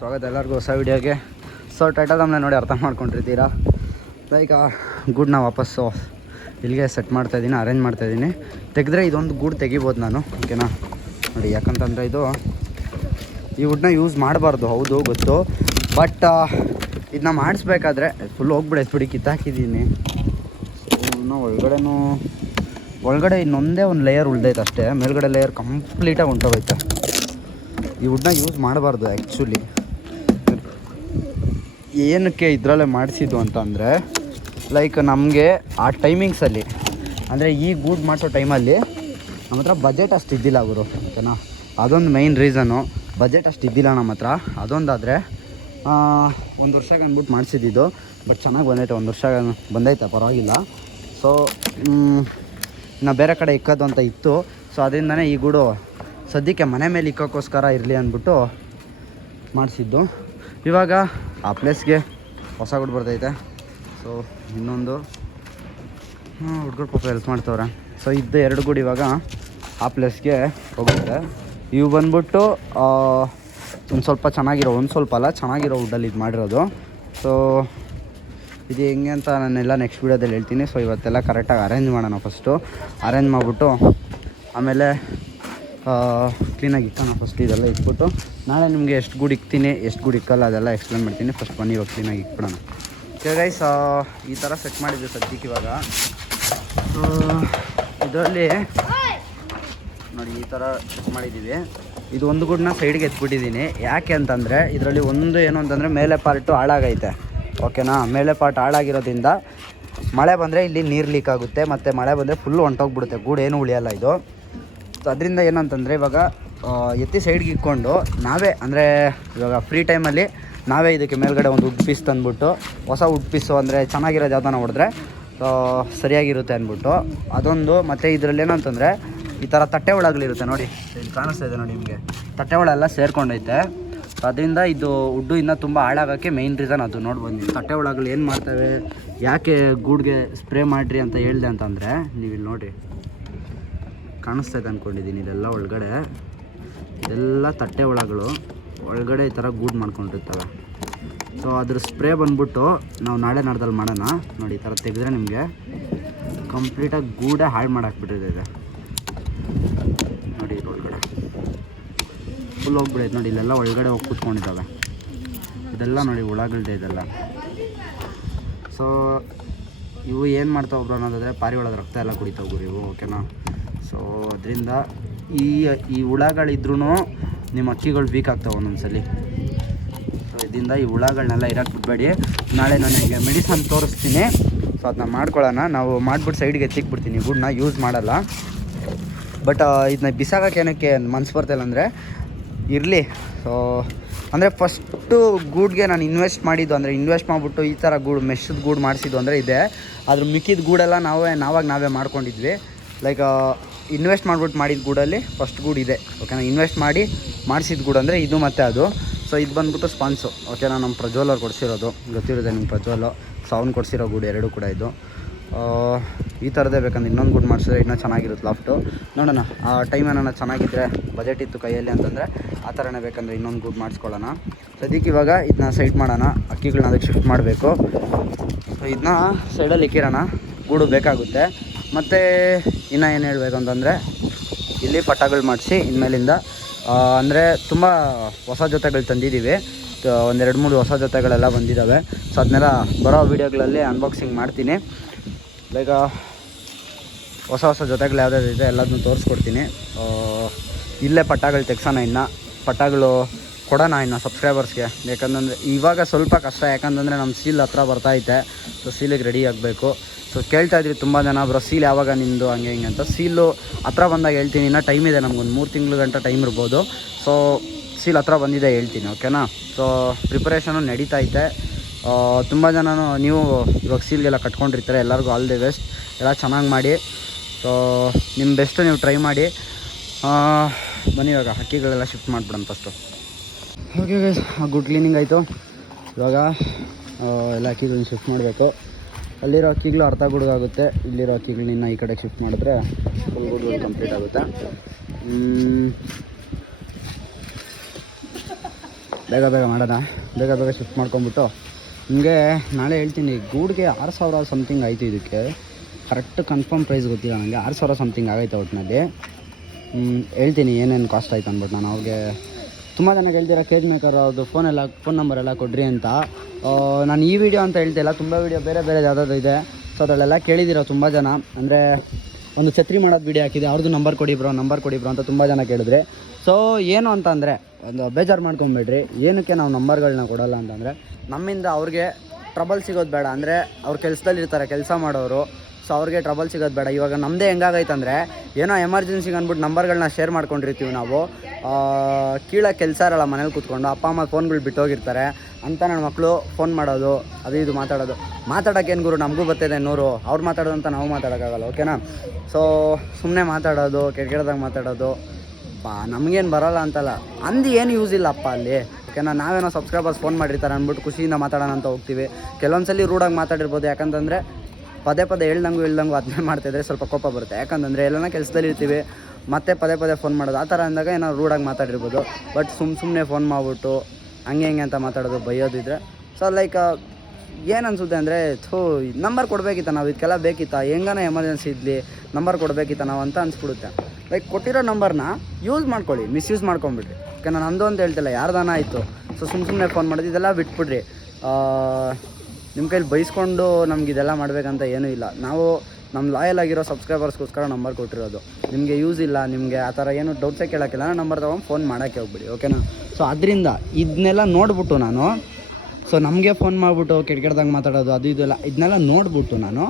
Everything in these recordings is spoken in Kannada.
ಸ್ವಾಗತ ಎಲ್ಲರಿಗೂ ಹೊಸ ವಿಡಿಯೋಗೆ. ಸೊ ಟೈಟಲ್ ನೋಡಿ ಅರ್ಥ ಮಾಡ್ಕೊಂಡಿರ್ತೀರಾ? ಲೈಕ್ ಗೂಡ್ನ ವಾಪಸ್ಸು. ಇಲ್ಲಿಗೆ ಸೆಟ್ ಮಾಡ್ತಾಯಿದ್ದೀನಿ ಅರೇಂಜ್ ಮಾಡ್ತಾಯಿದ್ದೀನಿ ತೆಗೆದ್ರೆ ಇದೊಂದು ಗೂಡು ತೆಗಿಬೋದು ನಾನು ಓಕೆನಾ ನೋಡಿ, ಯಾಕಂತಂದರೆ ಇದು ಈ ವುಡ್ನ ಯೂಸ್ ಮಾಡಬಾರ್ದು, ಹೌದು, ಗೊತ್ತು. ಬಟ್ ಇದನ್ನ ಮಾಡಿಸ್ಬೇಕಾದ್ರೆ ಫುಲ್ ಹೋಗ್ಬಿಡಿ ಬಿಡಿ, ಕಿತ್ತಾಕಿದ್ದೀನಿ. ಸೊ ಇನ್ನು ಒಳಗಡೆನೂ, ಒಳಗಡೆ ಇನ್ನೊಂದೇ ಒಂದು ಲೇಯರ್ ಉಳ್ದೈತೆ ಅಷ್ಟೇ. ಮೇಲ್ಗಡೆ ಲೇಯರ್ ಕಂಪ್ಲೀಟಾಗಿ ಹೊಂಟೋಗೈತೆ ಈ ವುಡ್ನ ಯೂಸ್ ಮಾಡಬಾರ್ದು ಆ್ಯಕ್ಚುಲಿ ಏನಕ್ಕೆ ಇದರಲ್ಲೇ ಮಾಡಿಸಿದ್ದು ಅಂತಂದರೆ ಲೈಕ್ ನಮಗೆ ಆ ಟೈಮಿಂಗ್ಸಲ್ಲಿ ಅಂದರೆ ಈ ಗೂಡ್ ಮಾಡಿಸೋ ಟೈಮಲ್ಲಿ ನಮ್ಮ ಹತ್ರ ಬಜೆಟ್ ಅಷ್ಟು ಇದ್ದಿಲ್ಲ ಅವರು ಓಕೆನಾ ಅದೊಂದು ಮೈನ್ ರೀಸನು ಬಜೆಟ್ ಅಷ್ಟು ಇದ್ದಿಲ್ಲ ನಮ್ಮ ಹತ್ರ. ಅದೊಂದಾದರೆ ಒಂದು ವರ್ಷಕ್ಕೆ ಅಂದ್ಬಿಟ್ಟು ಮಾಡಿಸಿದ್ದು ಬಟ್ ಚೆನ್ನಾಗಿ ಬಂದೈತೆ. ಒಂದು ವರ್ಷ ಬಂದೈತೆ, ಪರವಾಗಿಲ್ಲ. ಸೊ ನಾವು ಬೇರೆ ಕಡೆ ಇಕ್ಕೋದು ಅಂತ ಇತ್ತು. ಸೊ ಅದರಿಂದನೇ ಈ ಗೂಡು ಸದ್ಯಕ್ಕೆ ಮನೆ ಮೇಲೆ ಇಕ್ಕೋಕ್ಕೋಸ್ಕರ ಇರಲಿ ಅಂದ್ಬಿಟ್ಟು ಮಾಡಿಸಿದ್ದು. ಇವಾಗ ಆ ಪ್ಲೇಸ್ಗೆ ಹೊಸ ಗುಡ್ ಬರ್ತೈತೆ. ಸೊ ಇನ್ನೊಂದು ಹುಡ್ಗರು ಪಾಪ ಹೆಲ್ಪ್ ಮಾಡ್ತವ್ರೆ. ಸೊ ಇದ್ದ ಎರಡು ಗುಡ್ ಇವಾಗ ಆ ಪ್ಲೇಸ್ಗೆ ಹೋಗುತ್ತೆ. ಇವು ಬಂದ್ಬಿಟ್ಟು ಒಂದು ಸ್ವಲ್ಪ ಚೆನ್ನಾಗಿರೋ, ಒಂದು ಸ್ವಲ್ಪ ಅಲ್ಲ, ಚೆನ್ನಾಗಿರೋ ವುಡ್ಡಲ್ಲಿ ಇದು ಮಾಡಿರೋದು. ಸೊ ಇದು ಹೆಂಗೆ ಅಂತ ನಾನೆಲ್ಲ ನೆಕ್ಸ್ಟ್ ವೀಡಿಯೋದಲ್ಲಿ ಹೇಳ್ತೀನಿ. ಸೊ ಇವತ್ತೆಲ್ಲ ಕರೆಕ್ಟಾಗಿ ಅರೇಂಜ್ ಮಾಡೋಣ ಫಸ್ಟು ಅರೇಂಜ್ ಮಾಡಿಬಿಟ್ಟು, ಆಮೇಲೆ ಕ್ಲೀನಾಗಿ ಇಕ್ಕೋಣ ಫಸ್ಟ್ ಇದೆಲ್ಲ ಇಟ್ಬಿಟ್ಟು. ನಾಳೆ ನಿಮಗೆ ಎಷ್ಟು ಗೂಡು ಇಕ್ತೀನಿ, ಎಷ್ಟು ಗೂಡು ಇಕ್ಕಲ್ಲ ಅದೆಲ್ಲ ಎಕ್ಸ್ಪ್ಲೇನ್ ಮಾಡ್ತೀನಿ. ಫಸ್ಟ್ ಬನ್ನಿ, ಇವಾಗ ಕ್ಲೀನಾಗಿ ಇಟ್ಬಿಡೋಣ. ಓಕೆ ಗೈಸ್ ಈ ಥರ ಸೆಟ್ ಮಾಡಿದ್ವಿ ಸದ್ಯಕ್ಕೆ ಇವಾಗ. ಇದರಲ್ಲಿ ನೋಡಿ, ಈ ಥರ ಸೆಟ್ ಮಾಡಿದ್ದೀವಿ. ಇದು ಒಂದು ಗೂಡನ್ನ ಸೈಡ್ಗೆ ಎತ್ಬಿಟ್ಟಿದ್ದೀನಿ. ಯಾಕೆ ಅಂತಂದರೆ, ಇದರಲ್ಲಿ ಒಂದು ಏನು ಅಂತಂದರೆ ಮೇಲೆ ಪಾರ್ಟು ಹಾಳಾಗೈತೆ. ಓಕೆನಾ ಮೇಲೆ ಪಾರ್ಟ್ ಹಾಳಾಗಿರೋದ್ರಿಂದ ಮಳೆ ಬಂದರೆ ಇಲ್ಲಿ ನೀರು ಲೀಕ್ ಆಗುತ್ತೆ, ಮತ್ತು ಮಳೆ ಬಂದರೆ ಫುಲ್ಲು ಹೊಂಟೋಗ್ಬಿಡುತ್ತೆ. ಗೂಡು ಏನು ಉಳಿಯಲ್ಲ ಇದು. ಸೊ ಅದರಿಂದ ಏನಂತಂದರೆ ಇವಾಗ ಎತ್ತಿ ಸೈಡ್ಗೆ ಇಕ್ಕೊಂಡು ನಾವೇ, ಅಂದರೆ ಇವಾಗ ಫ್ರೀ ಟೈಮಲ್ಲಿ ನಾವೇ ಇದಕ್ಕೆ ಮೇಲ್ಗಡೆ ಒಂದು ಉಡ್ ಪೀಸ್ ತಂದ್ಬಿಟ್ಟು, ಹೊಸ ಉಡ್ ಪೀಸು ಅಂದರೆ ಚೆನ್ನಾಗಿರೋ ಯಾವ್ದಾನ ಹೊಡೆದ್ರೆ ಸರಿಯಾಗಿರುತ್ತೆ ಅಂದ್ಬಿಟ್ಟು, ಅದೊಂದು ಮತ್ತು ಇದರಲ್ಲಿ ಏನಂತಂದರೆ ಈ ಥರ ತಟ್ಟೆ ಒಳಗಳಿರುತ್ತೆ ನೋಡಿ, ಇಲ್ಲಿ ಕಾಣಿಸ್ತಾ ಇದೆ ನೋಡಿ ನಿಮಗೆ. ತಟ್ಟೆ ಒಳೆಲ್ಲ ಸೇರ್ಕೊಂಡೈತೆ. ಸೊ ಅದರಿಂದ ಇದು ಉಡ್ಡು ಇನ್ನೂ ತುಂಬ ಹಾಳಾಗೋಕ್ಕೆ ಮೈನ್ ರೀಸನ್ ಅದು. ನೋಡ್ಬೋದು ತಟ್ಟೆ ಒಳಗಳು ಏನು ಮಾಡ್ತವೆ, ಯಾಕೆ ಗೂಡ್ಗೆ ಸ್ಪ್ರೇ ಮಾಡಿರಿ ಅಂತ ಹೇಳಿದೆ ಅಂತಂದರೆ ನೀವು ಇಲ್ಲಿ ನೋಡಿ ಕಾಣಿಸ್ತಾ ಇದೆ ಅಂದ್ಕೊಂಡಿದ್ದೀನಿ ಇದೆಲ್ಲ ಒಳಗಡೆ, ಇದೆಲ್ಲ ತಟ್ಟೆ ಒಳಗಳು, ಒಳಗಡೆ ಈ ಥರ ಗೂಡ್ ಮಾಡ್ಕೊಂಡಿರ್ತವೆ. ಸೊ ಅದ್ರ ಸ್ಪ್ರೇ ಬಂದ್ಬಿಟ್ಟು ನಾವು ನಾಳೆ ನಾಡ್ದಲ್ಲಿ ಮಾಡೋಣ. ನೋಡಿ, ಈ ಥರ ತೆಗೆದ್ರೆ ನಿಮಗೆ ಕಂಪ್ಲೀಟಾಗಿ ಗೂಡೇ ಹಾಳು ಮಾಡಾಕ್ಬಿಟ್ಟಿದೆ ನೋಡಿ ಒಳಗಡೆ. ಫುಲ್ ಹೋಗ್ಬಿಡೈತೆ. ನೋಡಿ, ಇಲ್ಲೆಲ್ಲ ಒಳಗಡೆ ಹೋಗಿ ಕೂತ್ಕೊಂಡಿದ್ದಾವೆ. ಇದೆಲ್ಲ ನೋಡಿ ಹುಳಗಳ್ದೆ ಇದೆಲ್ಲ. ಸೊ ಇವು ಏನು ಮಾಡ್ತಾವೆ ಒಬ್ರು ಅನ್ನೋದಾದರೆ ಪಾರಿ ಒಳಗೆ ರಕ್ತ ಎಲ್ಲ ಕುಡಿತಾವೆ ಗುರು ಇವು ಓಕೆನಾ ಸೊ ಅದರಿಂದ ಈ ಈ ಹುಳಗಳಿದ್ರೂ ನಿಮ್ಮ ಅಕ್ಕಿಗಳು ವೀಕ್ ಆಗ್ತಾವೆ ಒಂದೊಂದ್ಸಲಿ. ಸೊ ಇದರಿಂದ ಈ ಹುಳಗಳನ್ನೆಲ್ಲ ಇರಕ್ಕೆ ಬಿಡಬೇಡಿ. ನಾಳೆ ನಾನು ನಿಮಗೆ ಮೆಡಿಸನ್ ತೋರಿಸ್ತೀನಿ. ಸೊ ಅದನ್ನ ಮಾಡ್ಕೊಳ್ಳೋಣ. ನಾವು ಮಾಡಿಬಿಟ್ಟು ಸೈಡ್ಗೆ ಎತ್ತಿಕ್ಬಿಡ್ತೀನಿ. ಗುಡ್ನ ಯೂಸ್ ಮಾಡಲ್ಲ. ಬಟ್ ಇದನ್ನ ಬಿಸಾಕಕ್ಕೆ ಏನಕ್ಕೆ ಮನ್ಸು ಬರ್ತಾಯಿಲ್ಲ ಅಂದರೆ ಇರಲಿ. ಸೊ ಅಂದರೆ ಫಸ್ಟು ಗೂಡ್ಗೆ ನಾನು ಇನ್ವೆಸ್ಟ್ ಮಾಡಿದ್ದು ಅಂದರೆ ಇನ್ವೆಸ್ಟ್ ಮಾಡಿಬಿಟ್ಟು ಈ ಥರ ಗೂಡು, ಮೆಶ್ದ ಗೂಡು ಮಾಡಿಸಿದ್ದು ಅಂದರೆ ಇದೆ. ಅದ್ರ ಮಿಕ್ಕಿದ ಗೂಡೆಲ್ಲ ನಾವೇ, ನಾವಾಗ ನಾವೇ ಮಾಡ್ಕೊಂಡಿದ್ವಿ. ಲೈಕ್ ಇನ್ವೆಸ್ಟ್ ಮಾಡ್ಬಿಟ್ಟು ಮಾಡಿದ ಗೂಡಲ್ಲಿ ಫಸ್ಟ್ ಗೂಡ್ ಇದೆ ಓಕೆನಾ ಇನ್ವೆಸ್ಟ್ ಮಾಡಿ ಮಾಡಿಸಿದ ಗೂಡು ಅಂದರೆ ಇದು ಮತ್ತು ಅದು. ಸೊ ಇದು ಬಂದ್ಬಿಟ್ಟು ಸ್ಪಾನ್ಸು ಓಕೆನಾ ನಮ್ಮ ಪ್ರಜ್ವಲ್ ಅವ್ರು ಕೊಡಿಸಿರೋದು. ಗೊತ್ತಿರೋದೆ ನಿಮ್ಮ ಪ್ರಜ್ವಲ್ಲು? ಸೌಂಡ್ ಕೊಡಿಸಿರೋ ಗೂಡು ಎರಡು ಕೂಡ ಇದು. ಈ ಥರದೇ ಬೇಕಂದ್ರೆ ಇನ್ನೊಂದು ಗುಡ್ ಮಾಡಿಸಿದ್ರೆ ಇನ್ನೂ ಚೆನ್ನಾಗಿರುತ್ತೆ ಲಾಫ್ಟು ನೋಡೋಣ, ಆ ಟೈಮ್ ಏನಾರ ಚೆನ್ನಾಗಿದ್ದರೆ ಬಜೆಟ್ ಇತ್ತು ಕೈಯಲ್ಲಿ ಅಂತಂದರೆ ಆ ಥರನೇ ಬೇಕಂದರೆ ಇನ್ನೊಂದು ಗೂಡ್ ಮಾಡಿಸ್ಕೊಳ್ಳೋಣ. ಸದ್ಯಕ್ಕೆ ಇವಾಗ ಇದನ್ನ ಸೈಡ್ ಮಾಡೋಣ. ಅಕ್ಕಿಗಳನ್ನ ಅದಕ್ಕೆ ಶಿಫ್ಟ್ ಮಾಡಬೇಕು. ಸೊ ಇದನ್ನ ಸೈಡಲ್ಲಿ ಇಕ್ಕಿರೋಣ. ಗೂಡು ಬೇಕಾಗುತ್ತೆ. ಮತ್ತು ಇನ್ನು ಏನು ಹೇಳಬೇಕು ಅಂತಂದರೆ ಇಲ್ಲಿ ಪಟಾಗಳು ಮಾಡಿಸಿ ಇನ್ಮೇಲಿಂದ ಅಂದರೆ ತುಂಬ ಹೊಸ ಜೊತೆಗಳು ತಂದಿದ್ದೀವಿ ಒಂದೆರಡು ಮೂರು ಹೊಸ ಜೊತೆಗಳೆಲ್ಲ ಬಂದಿದ್ದಾವೆ ಸೊ ಅದನ್ನೆಲ್ಲ ಬರೋ ವೀಡಿಯೋಗಳಲ್ಲಿ ಅನ್ಬಾಕ್ಸಿಂಗ್ ಮಾಡ್ತೀನಿ. ಲೈಕ್ ಹೊಸ ಹೊಸ ಜೊತೆಗಳು ಯಾವ್ದಾದ್ರು ಇದೆ ಎಲ್ಲದನ್ನೂ ತೋರಿಸ್ಕೊಡ್ತೀನಿ. ಇಲ್ಲೇ ಪಟಾಗಳು ತೆಗ್ಸೋಣ ಇನ್ನು. ಪಟಾಗಳು ಕೊಡೋಣ ಇನ್ನು ಸಬ್ಸ್ಕ್ರೈಬರ್ಸ್ಗೆ ಯಾಕಂತಂದರೆ ಇವಾಗ ಸ್ವಲ್ಪ ಕಷ್ಟ, ಯಾಕಂತಂದರೆ ನಮ್ಮ ಸೀಲ್ ಹತ್ರ ಬರ್ತಾ ಐತೆ. ಸೊ ಸೀಲಿಗೆ ರೆಡಿ ಆಗಬೇಕು. ಸೊ ಕೇಳ್ತಾ ಇದ್ರಿ ತುಂಬ ಜನ, ಬ್ರೋ ಸೀಲ್ ಯಾವಾಗ ನಿಂದು ಹಂಗೆ ಹಿಂಗೆ ಅಂತ. ಸೀಲು ಹತ್ರ ಬಂದಾಗ ಹೇಳ್ತೀನಿ, ಇನ್ನೂ ಟೈಮ್ ಇದೆ ನಮ್ಗೊಂದು ಮೂರು ತಿಂಗಳು ಗಂಟ ಟೈಮ್ ಇರ್ಬೋದು. ಸೊ ಸೀಲ್ ಹತ್ರ ಬಂದಿದೆ ಹೇಳ್ತೀನಿ ಓಕೆನಾ ಸೊ ಪ್ರಿಪರೇಷನು ನಡೀತಾ ಐತೆ. ತುಂಬ ಜನನು ನೀವು ಇವಾಗ ಸೀಲ್ಗೆಲ್ಲ ಕಟ್ಕೊಂಡಿರ್ತಾರೆ, ಎಲ್ಲರಿಗೂ ಆಲ್ ದಿ ಬೆಸ್ಟ್ ಎಲ್ಲ ಚೆನ್ನಾಗಿ ಮಾಡಿ. ಸೊ ನಿಮ್ಮ ಬೆಸ್ಟು ನೀವು ಟ್ರೈ ಮಾಡಿ. ಬನ್ನಿ ಇವಾಗ, ಹಕ್ಕಿಗಳೆಲ್ಲ ಶಿಫ್ಟ್ ಮಾಡಿಬಿಡೋಣ ಫಸ್ಟು ಓಕೆ ಗುಡ್ ಕ್ಲೀನಿಂಗ್ ಆಯಿತು. ಇವಾಗ ಎಲ್ಲ ಹಕ್ಕಿಗಳನ್ನ ಶಿಫ್ಟ್ ಮಾಡಬೇಕು. ಅಲ್ಲಿರೋ ಅಕ್ಕಿಗಳು ಅರ್ಧ ಗುಡುಗಾಗುತ್ತೆ. ಇಲ್ಲಿರೋ ಅಕ್ಕಿಗಳನ್ನ ಈ ಕಡೆ ಶಿಫ್ಟ್ ಮಾಡಿದ್ರೆ ಫುಲ್ ಕಂಪ್ಲೀಟ್ ಆಗುತ್ತೆ. ಬೇಗ ಬೇಗ ಮಾಡೋಣ. ಬೇಗ ಬೇಗ ಶಿಫ್ಟ್ ಮಾಡ್ಕೊಂಬಿಟ್ಟು ನಿಮಗೆ ನಾಳೆ ಹೇಳ್ತೀನಿ, ಗೂಡ್ಗೆ ಆರು ಸಾವಿರ ಸಮಥಿಂಗ್ ಆಯಿತು ಇದಕ್ಕೆ. ಕರೆಕ್ಟ್ ಕನ್ಫರ್ಮ್ ಪ್ರೈಸ್ ಗೊತ್ತಿಲ್ಲ ನನಗೆ ಆರು ಸಾವಿರ ಸಮಥಿಂಗ್ ಆಗೈತೆ ಒಟ್ಟಿನಲ್ಲಿ ಹೇಳ್ತೀನಿ ಏನೇನು ಕಾಸ್ಟ್ ಆಯ್ತು ಅಂದ್ಬಿಟ್ಟು ನಾನು ಅವ್ರಿಗೆ. ತುಂಬ ಜನ ಹೇಳ್ತೀರಾ ಕೇಜ್ ಮೇಕರ್ ಅವ್ರದ್ದು ಫೋನೆಲ್ಲ ಫೋನ್ ನಂಬರ್ ಎಲ್ಲ ಕೊಡ್ರಿ ಅಂತ. ನಾನು ಈ ವಿಡಿಯೋ ಅಂತ ಹೇಳ್ತಿಲ್ಲ ತುಂಬ ವಿಡಿಯೋ ಬೇರೆ ಬೇರೆ ಯಾವುದಾದ್ರು ಇದೆ. ಸೊ ಅದರಲ್ಲೆಲ್ಲ ಕೇಳಿದ್ದೀರ ತುಂಬ ಜನ. ಅಂದರೆ, ಒಂದು ಛತ್ರಿ ಮಾಡೋದು ವಿಡಿಯೋ ಹಾಕಿದೆ. ಅವ್ರದ್ದು ನಂಬರ್ ಕೊಡಿ ಬ್ರೋ ನಂಬರ್ ಕೊಡಿ ಬ್ರೋ ಅಂತ ತುಂಬ ಜನ ಕೇಳಿದ್ರೆ. ಸೊ ಏನು ಅಂತಂದರೆ ಒಂದು ಬೇಜಾರು ಮಾಡ್ಕೊಂಬಿಡ್ರಿ. ಏನಕ್ಕೆ ನಾವು ನಂಬರ್ಗಳನ್ನ ಕೊಡೋಲ್ಲ ಅಂತಂದರೆ, ನಮ್ಮಿಂದ ಅವ್ರಿಗೆ ಟ್ರಬಲ್ ಸಿಗೋದು ಬೇಡ. ಅಂದರೆ, ಅವ್ರ ಕೆಲಸದಲ್ಲಿ ಇರ್ತಾರೆ ಕೆಲಸ ಮಾಡೋರು. ಸೊ ಅವ್ರಿಗೆ ಟ್ರಬಲ್ ಸಿಗೋದು ಬೇಡ. ಇವಾಗ ನಮ್ಮದೇ ಹೆಂಗಾಗೈತೆ ಅಂದರೆ ಏನೋ ಎಮರ್ಜೆನ್ಸಿಗೆ ಅಂದ್ಬಿಟ್ಟು ನಂಬರ್ಗಳನ್ನ ಶೇರ್ ಮಾಡ್ಕೊಂಡಿರ್ತೀವಿ ನಾವು. ಕೀಳೇ ಕೆಲಸ ಇರಲ್ಲ ಮನೇಲಿ ಕೂತ್ಕೊಂಡು, ಅಪ್ಪ, ಅಮ್ಮ ಫೋನ್ಗಳು ಬಿಟ್ಟೋಗಿರ್ತಾರೆ. ಅಂತ ನನ್ನ ಮಕ್ಕಳು ಫೋನ್ ಮಾಡೋದು, ಅದು ಇದು ಮಾತಾಡೋದು. ಮಾತಾಡೋಕ್ಕೇನು ಗುರು, ನಮಗೂ ಬರ್ತಿದೆ ನೂರು. ಅವ್ರು ಮಾತಾಡೋದು ಅಂತ ನಾವು ಮಾತಾಡೋಕ್ಕಾಗಲ್ಲ ಓಕೆನಾ ಸೊ ಸುಮ್ಮನೆ ಮಾತಾಡೋದು ಕೆಟ್ಟದಾಗ ಮಾತಾಡೋದು, ಬಾ, ನಮಗೇನು ಬರೋಲ್ಲ ಅಂತಲ್ಲ. ಅಂದು ಏನು ಯೂಸ್ ಇಲ್ಲ ಅಪ್ಪ ಅಲ್ಲಿ ಓಕೆನಾ ನಾವೇನೋ ಸಬ್ಸ್ಕ್ರೈಬರ್ಸ್ ಫೋನ್ ಮಾಡಿರ್ತಾರೆ ಅಂದ್ಬಿಟ್ಟು ಖುಷಿಯಿಂದ ಮಾತಾಡೋಣ ಅಂತ ಹೋಗ್ತೀವಿ. ಕೆಲವೊಂದ್ಸಲಿ ರೂಢಾಗಿ ಮಾತಾಡಿರ್ಬೋದು, ಯಾಕಂತಂದರೆ ಪದೇ ಪದೇ ಹೇಳ್ದಂಗು ಹೇಳ್ದಂಗೂ ಅದನ್ನೇ ಮಾಡ್ತಿದ್ರೆ ಸ್ವಲ್ಪ ಕೋಪ ಬರುತ್ತೆ. ಯಾಕಂತಂದರೆ ಎಲ್ಲನ ಕೆಲಸದಲ್ಲಿ ಇರ್ತೀವಿ, ಮತ್ತೆ ಪದೇ ಪದೇ ಫೋನ್ ಮಾಡೋದು. ಆ ಥರ ಅಂದಾಗ ಏನೋ ರೂಡಾಗಿ ಮಾತಾಡಿರ್ಬೋದು. ಬಟ್ ಸುಮ್ಮ ಸುಮ್ಮನೆ ಫೋನ್ ಮಾಡ್ಬಿಟ್ಟು ಹಂಗೆ ಹಿಂಗೆ ಅಂತ ಮಾತಾಡೋದು ಬೈಯೋದಿದ್ರೆ ಸೊ ಲೈಕ್ ಏನು ಅನ್ಸುತ್ತೆ ಅಂದರೆ, ಥೂ ನಂಬರ್ ಕೊಡಬೇಕಿತ್ತ ನಾವು ಇದಕ್ಕೆಲ್ಲ ಬೇಕಿತ್ತ? ಹೆಂಗನ ಎಮರ್ಜೆನ್ಸಿ ಇದ್ಲಿ ನಂಬರ್ ಕೊಡಬೇಕಿತ್ತ ನಾವು ಅಂತ ಅನ್ಸ್ಬಿಡುತ್ತೆ. ಲೈಕ್ ಕೊಟ್ಟಿರೋ ನಂಬರ್ನ ಯೂಸ್ ಮಾಡ್ಕೊಳ್ಳಿ ಮಿಸ್ಯೂಸ್ ಮಾಡ್ಕೊಂಬಿಡ್ರಿ. ಯಾಕೆ ನಾನು ಅಂದು ಅಂತ ಹೇಳ್ತಿಲ್ಲ, ಯಾರ್ದಾನ ಆಯಿತು. ಸೊ ಸುಮ್ಮ ಸುಮ್ಮನೆ ಫೋನ್ ಮಾಡೋದು, ಇದೆಲ್ಲ ಬಿಟ್ಬಿಡ್ರಿ. ನಿಮ್ಮ ಕೈಲಿ ಬೈಸ್ಕೊಂಡು ನಮ್ಗೆ ಇದೆಲ್ಲ ಮಾಡಬೇಕಂತ ಏನೂ ಇಲ್ಲ. ನಾವು ನಮ್ಮ ಲಾಯಲ್ ಆಗಿರೋ ಸಬ್ಸ್ಕ್ರೈಬರ್ಸ್ಗೋಸ್ಕರ ನಂಬರ್ ಕೊಟ್ಟಿರೋದು. ನಿಮಗೆ ಯೂಸ್ ಇಲ್ಲ, ನಿಮಗೆ ಆ ಥರ ಏನು ಡೌಟ್ಸೇ ಕೇಳೋಕ್ಕಿಲ್ಲ ನಂಬರ್ ತೊಗೊಂಡು ಫೋನ್ ಮಾಡೋಕ್ಕೆ ಹೋಗ್ಬಿಡಿ ಓಕೆನಾ ಸೊ ಅದರಿಂದ ಇದನ್ನೆಲ್ಲ ನೋಡ್ಬಿಟ್ಟು ನಾನು ಸೊ ನಮಗೆ ಫೋನ್ ಮಾಡಿಬಿಟ್ಟು ಕೆಟ್ಟ ಮಾತಾಡೋದು, ಅದು ಇದೆಲ್ಲ ಇದನ್ನೆಲ್ಲ ನೋಡ್ಬಿಟ್ಟು ನಾನು,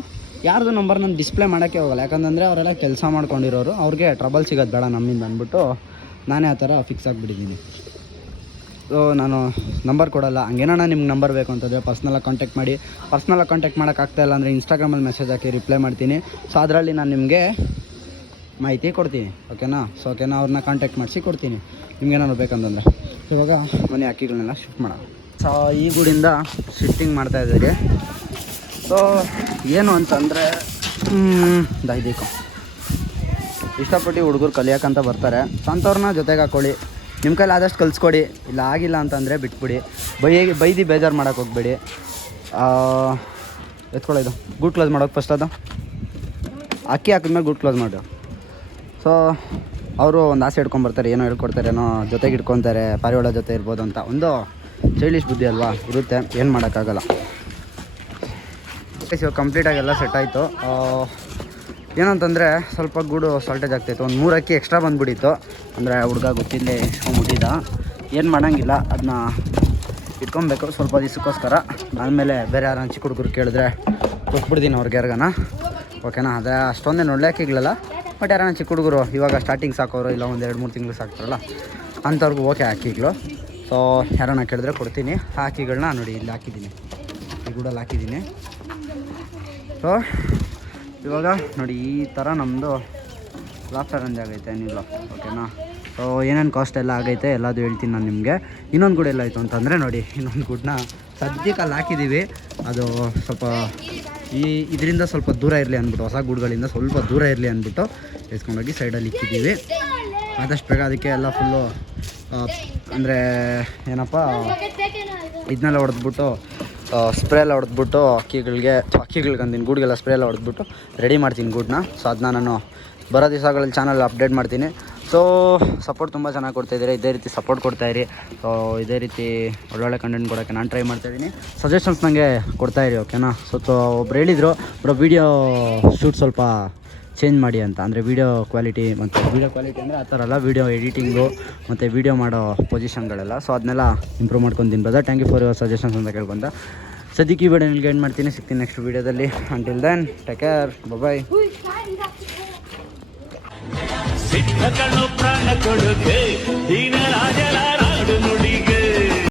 ಯಾರ್ದು ನಂಬರ್ ನಾನು ಡಿಸ್ಪ್ಲೇ ಮಾಡೋಕ್ಕೆ ಹೋಗಲ್ಲ. ಯಾಕಂತಂದರೆ ಅವರೆಲ್ಲ ಕೆಲಸ ಮಾಡ್ಕೊಂಡಿರೋರು, ಅವ್ರಿಗೆ ಟ್ರಬಲ್ ಸಿಗೋದು ಬೇಡ ನಮ್ಮಿಂದ ಅಂದ್ಬಿಟ್ಟು ನಾನೇ ಆ ಥರ ಫಿಕ್ಸ್ ಆಗಿಬಿಟ್ಟಿದ್ದೀನಿ. ನಾನು ನಂಬರ್ ಕೊಡಲ್ಲ. ಹಂಗೇನೋ ನಿಮ್ಗೆ ನಂಬರ್ ಬೇಕು ಅಂತಂದರೆ ಪರ್ಸ್ನಲಾಗಿ ಕಾಂಟ್ಯಾಕ್ಟ್ ಮಾಡಿ. ಪರ್ಸ್ನಲಾಗಿ ಕಾಂಟ್ಯಾಕ್ಟ್ ಮಾಡೋಕ್ಕಾಗ್ತಾ ಇಲ್ಲ ಅಂದರೆ ಇನ್ಸ್ಟಾಗ್ರಾಮಲ್ಲಿ ಮೆಸೇಜ್ ಹಾಕಿ ರಿಪ್ಲೈ ಮಾಡ್ತೀನಿ. ಸೊ ಅದರಲ್ಲಿ ನಾನು ನಿಮಗೆ ಮಾಹಿತಿ ಕೊಡ್ತೀನಿ. ಓಕೆನಾ ಸೊ ಓಕೆನಾ ಅವ್ರನ್ನ ಕಾಂಟ್ಯಾಕ್ಟ್ ಮಾಡಿಸಿ ಕೊಡ್ತೀನಿ. ನಿಮ್ಗೆ ಏನಾದ್ರು ಬೇಕಂತಂದರೆ. ಇವಾಗ ಮನೆ ಅಕ್ಕಿಗಳನ್ನೆಲ್ಲ ಶಿಫ್ಟ್ ಮಾಡೋಣ. ಸೊ ಈ ಗುಡಿಂದ ಶಿಫ್ಟಿಂಗ್ ಮಾಡ್ತಾ ಇದ್ದೀವಿ ಸೊ ಏನು ಅಂತಂದರೆ ದೈದಿಕ ಇಷ್ಟಪಟ್ಟು ಹುಡುಗರು ಕಲಿಯೋಕ್ಕಂತ ಬರ್ತಾರೆ. ಸೊ ಅಂಥವ್ರನ್ನ ಜೊತೆಗೆ ಹಾಕ್ಕೊಳ್ಳಿ ನಿಮ್ಮ ಕೈಲಿ ಆದಷ್ಟು ಕಲಿಸ್ಕೊಡಿ. ಇಲ್ಲ, ಆಗಿಲ್ಲ ಅಂತಂದರೆ ಬಿಟ್ಬಿಡಿ. ಬೈ ಬೈದಿ ಬೇಜಾರು ಮಾಡೋಕೆ ಹೋಗ್ಬೇಡಿ. ಎತ್ಕೊಳ್ಳೋದು ಗುಡ್ ಕ್ಲೋಸ್ ಮಾಡೋಕೆ ಫಸ್ಟ್ ಅದು. ಅಕ್ಕಿ ಹಾಕಿದ್ಮೇಲೆ ಗುಡ್ ಕ್ಲೋಸ್ ಮಾಡು. ಸೊ ಅವರು ಒಂದು ಆಸೆ ಇಟ್ಕೊಂಬರ್ತಾರೆ ಏನೋ ಹೇಳ್ಕೊಡ್ತಾರೆ, ಏನೋ ಜೊತೆಗೆ ಇಟ್ಕೊತಾರೆ ಪಾರಿವಾಳ ಜೊತೆ ಇರ್ಬೋದು ಅಂತ. ಒಂದು ಚೈಲ್ಡಿಶ್ ಬುದ್ಧಿ ಅಲ್ವಾ? ಇರುತ್ತೆ, ಏನು ಮಾಡೋಕ್ಕಾಗಲ್ಲ. ಇವಾಗ ಕಂಪ್ಲೀಟಾಗಿ ಎಲ್ಲ ಸೆಟ್ ಆಯಿತು. ಏನಂತಂದರೆ ಸ್ವಲ್ಪ ಗೂಡು ಸಾಲ್ಟೇಜ್ ಆಗ್ತಾಯಿತ್ತು ಒಂದು ಮೂರು ಅಕ್ಕಿ ಎಕ್ಸ್ಟ್ರಾ ಬಂದುಬಿಟ್ಟಿತ್ತು. ಅಂದರೆ ಹುಡುಗ ಗೊತ್ತಿಲ್ಲದೆ ಇಸ್ಕೊಂಬಿಟ್ಟಿದ್ದ ಏನು ಮಾಡೋಂಗಿಲ್ಲ ಅದನ್ನ ಇಟ್ಕೊಬೇಕು ಸ್ವಲ್ಪ ದಿವಸಕ್ಕೋಸ್ಕರ. ಆಮೇಲೆ ಬೇರೆ ಯಾರು ಚಿಕ್ಕ ಹುಡುಗರು ಕೇಳಿದ್ರೆ ಕೊಟ್ಬಿಡ್ತೀನಿ ಅವ್ರಿಗೆ ಯಾರಿಗಾನ. ಓಕೆನಾ? ಅದೇ ಅಷ್ಟೊಂದೇ ನೋಡ್ಲಿಕ್ಕಿಗಳಲ್ಲ ಬಟ್ ಯಾರನ್ನ ಚಿಕ್ಕ ಹುಡುಗರು ಇವಾಗ ಸ್ಟಾರ್ಟಿಂಗ್ ಸಾಕೋರು ಇಲ್ಲ ಒಂದು ಎರಡು ಮೂರು ತಿಂಗಳು ಸಾಕ್ತಾರಲ್ಲ ಅಂಥವ್ರಿಗೂ ಓಕೆ ಹಾಕಿಗಳು ಸೊ ಯಾರನ್ನ ಕೇಳಿದ್ರೆ ಕೊಡ್ತೀನಿ. ಹಾಕಿಗಳನ್ನ ನೋಡಿ, ಇಲ್ಲಿ ಹಾಕಿದ್ದೀನಿ. ಈ ಗೂಡಲ್ಲಿ ಹಾಕಿದ್ದೀನಿ. ಸೊ ಇವಾಗ ನೋಡಿ, ಈ ಥರ ನಮ್ಮದು ಲಾಫ್ಟರ್ ಅಂದಾಗೈತೆ ಏನಿಲ್ಲ. ಓಕೆನಾ? ಏನೇನು ಕಾಸ್ಟ್ ಎಲ್ಲ ಆಗೈತೆ ಎಲ್ಲದು ಹೇಳ್ತೀನಿ ನಾನು ನಿಮಗೆ. ಇನ್ನೊಂದು ಗುಡ್ ಎಲ್ಲ ಆಯಿತು ಅಂತಂದರೆ ನೋಡಿ, ಇನ್ನೊಂದು ಗುಡ್ನ ಸದ್ಯಕ್ಕೆ ಅಲ್ಲಿ ಹಾಕಿದ್ದೀವಿ ಅದು ಸ್ವಲ್ಪ ಈ ಇದರಿಂದ ಸ್ವಲ್ಪ ದೂರ ಇರಲಿ ಅಂದ್ಬಿಟ್ಟು, ಹೊಸ ಗುಡ್ಗಳಿಂದ ಸ್ವಲ್ಪ ದೂರ ಇರಲಿ ಅಂದ್ಬಿಟ್ಟು ಎತ್ಕೊಂಡೋಗಿ ಸೈಡಲ್ಲಿ ಇಕ್ಕಿದ್ದೀವಿ ಆದಷ್ಟು ಬೇಗ ಅದಕ್ಕೆ ಎಲ್ಲ ಫುಲ್ಲು ಅಂದರೆ ಏನಪ್ಪ, ಇದನ್ನೆಲ್ಲ ಹೊಡೆದ್ಬಿಟ್ಟು ಸ್ಪ್ರೇ ಎಲ್ಲ ಹೊಡೆದ್ಬಿಟ್ಟು ಅಕ್ಕಿಗಳಿಗೆ ಅಕ್ಕಿಗಳಿಗೆ ಅಂದಿನ ಗೂಡಿಗೆಲ್ಲ ಸ್ಪ್ರೇ ಎಲ್ಲ ಹೊಡೆದ್ಬಿಟ್ಟು ರೆಡಿ ಮಾಡ್ತೀನಿ ಗೂಡನ್ನ ಸೊ ಅದನ್ನ ನಾನು ಬರೋ ದಿವಸಗಳಲ್ಲಿ ಚಾನಲ್ ಅಪ್ಡೇಟ್ ಮಾಡ್ತೀನಿ. ಸೊ ಸಪೋರ್ಟ್ ತುಂಬ ಚೆನ್ನಾಗಿ ಕೊಡ್ತಾಯಿದ್ದೀರಿ ಇದೇ ರೀತಿ ಸಪೋರ್ಟ್ ಕೊಡ್ತಾಯಿರಿ ಸೊ ಇದೇ ರೀತಿ ಒಳ್ಳೊಳ್ಳೆ ಕಂಟೆಂಟ್ ಕೊಡೋಕ್ಕೆ ನಾನು ಟ್ರೈ ಮಾಡ್ತಾಯಿದ್ದೀನಿ ಸಜೆಷನ್ಸ್ ನನಗೆ ಕೊಡ್ತಾಯಿರಿ ಓಕೆನಾ ಸೊ ಒಬ್ರು ಹೇಳಿದರು, ಬ್ರೋ ವೀಡಿಯೋ ಶೂಟ್ ಸ್ವಲ್ಪ ಚೇಂಜ್ ಮಾಡಿ ಅಂತ. ಅಂದರೆ ವೀಡಿಯೋ ಕ್ವಾಲಿಟಿ ಮತ್ತು ವೀಡಿಯೋ ಕ್ವಾಲಿಟಿ ಅಂದರೆ ಆ ಥರ ಅಲ್ಲ ವೀಡಿಯೋ ಎಡಿಟಿಂಗು ಮತ್ತು ವೀಡಿಯೋ ಮಾಡೋ ಪೊಸಿಷನ್ಗಳೆಲ್ಲ ಸೊ ಅದನ್ನೆಲ್ಲ ಇಂಪ್ರೂವ್ ಮಾಡ್ಕೊತೀನಿ brother thank you for your suggestions ಅಂತ ಕೇಳ್ಕೊಂತ ಸದ್ಯಕ್ಕೆ ಈ ವಿಡಿಯೋ ನಿಲ್ಗೆ ಏನು ಮಾಡ್ತೀನಿ. ಸಿಗ್ತೀನಿ ನೆಕ್ಸ್ಟ್ ವೀಡಿಯೋದಲ್ಲಿ until then take care bye ಸಿದ್ಧ ಕಣ್ಣು ಪ್ರಾಣ ಕೊಡುಗೆ ದೀನ ರಾಜರ